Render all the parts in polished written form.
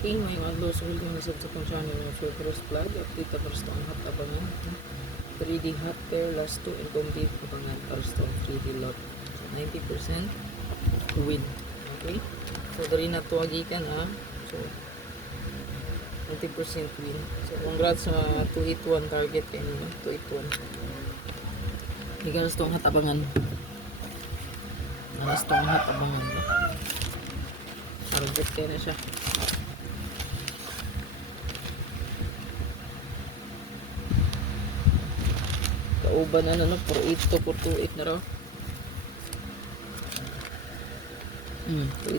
Okay, may adlaw sa welcome na sa kong channel ng First Vlog. Update na para sa ang hot abangan. 3D hot pair last 2 and complete abangan para sa 3D lot. So 90% win. Okay? So dari na tuwagi ka na. So 90% win. So congrats sa 281 target kayo nyo. 281. Higa na sa hot abangan. Alas itong hot abangan. Target kayo na siya. Kauban na 48 to 428 na raw.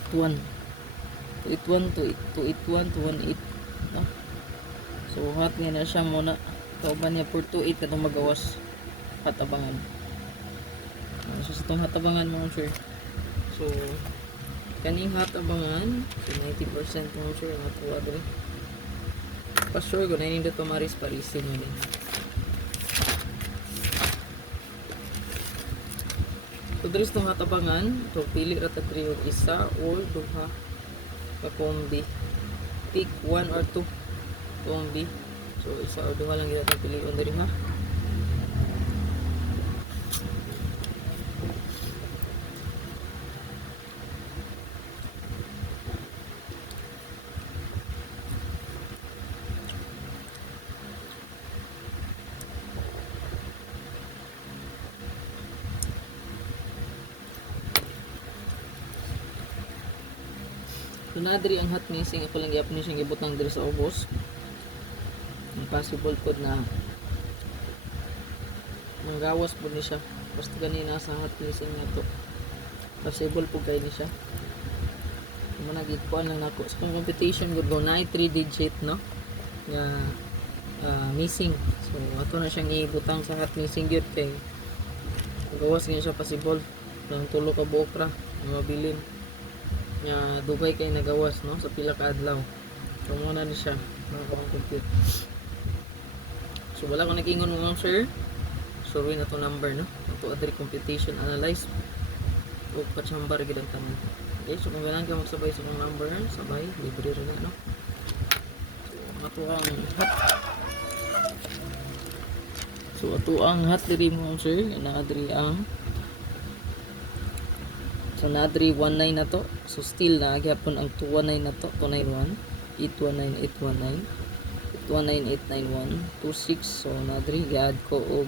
281 218 no? So hot nga na siya muna. Kauban niya 428 katong magawas hatabangan. So sa itong hatabangan mga sure. So kaning hatabangan so 90% mga sure ang hatuwa dali. Pa sure ko na nindot pamaris parisin yun eh. So dres tong hatabangan, so pili ra ta diri og isa or duha ka kombi. Pick 1 or 2 kombi. So isa or duha lang gyud ta pilion diri ha. So nadiri ang hot missing, ako lang gyapon siyang gibutang diri sa ubos. Impossible pod na manggawas po ni siya. Basta ganina sa hot missing na to. Possible po kay ni siya. Kung nagikuan lang nako sa competition gud go na 3 digit no. Nga missing. So ato na siyang ibutang sa hot missing gyud kay gawas niya siya possible. Nang tulo ka buok ra mabilin. Nga dugay kay nagawas no sa pila ka adlaw. So muna ni siya compute. So wala ko nagingon mo sir. Sorry na to number no. Ito adri computation analyze. O pachambar gid ang tanan. Okay, so kung ganang ka magsabay sa number, sabay libre ra na no. So ato ang hot. So ato ang hot diri mo sir na adri ang so na 319 na to. So still na gyapon ang 219 na to, 291, 819, 819, 891, 26. So na giad ko og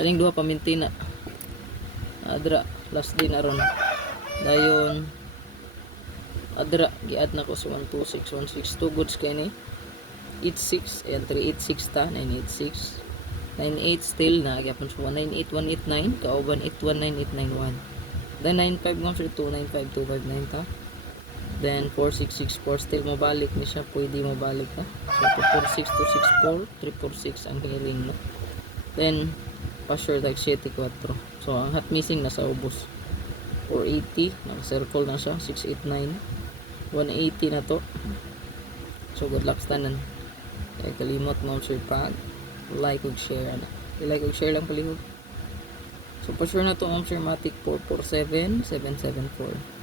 kaning duha paminti na. Adra last din aron. Dayon adra giad na ko sa 126, 162 goods kay ni. 86 and 386 ta, 986. 98 still na gyapon sa 198, 189 kauban 819, 891. Then 95 nga sir, 295, 259 ta. Then 4664 still mabalik ni siya, pwede mabalik ta. So 246, 264, 346 ang hearing no. Then pa-sure like 74. So ang hot missing nasa ubos. 480 naka-circle na siya, 689, 180 na to. So good luck tanan. Kaya kalimot mo sir pag like ug share ana. I-like ug share lang palihog. So, pa sure na to ang Matic 447774.